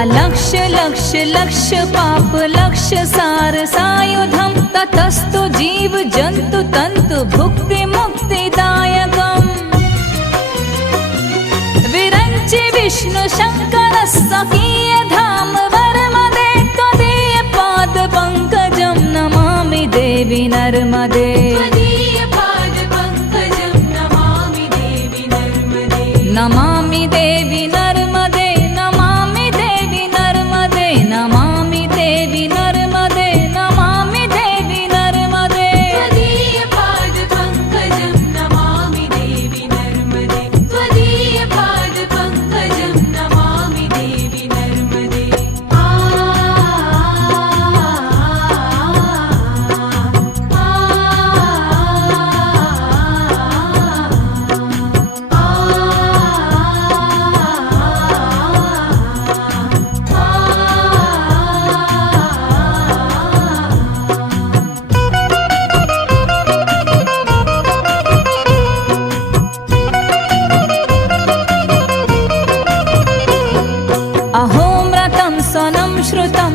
अलक्ष लक्ष लक्ष पाप लक्ष सार सायुधम ततस्तु जीव जंतु तंतु भुक्ति मुक्तिदायकम् विरंचि विष्णु शंकर सखीय धाम वर्मदे त्वदीय पाद पंकजं नमामि देवी नर्मदे नमामि देवी नर्मदे नमामि देवी नर्मदे नमामि देवी नर्मदे नमामि देवी नर्मदे त्वदीय पाद पंकजं नमामि देवी नर्मदे त्वदीय पाद पंकजं नमामि देवी नर्मदे अहोम्रतं स्वनं श्रुतं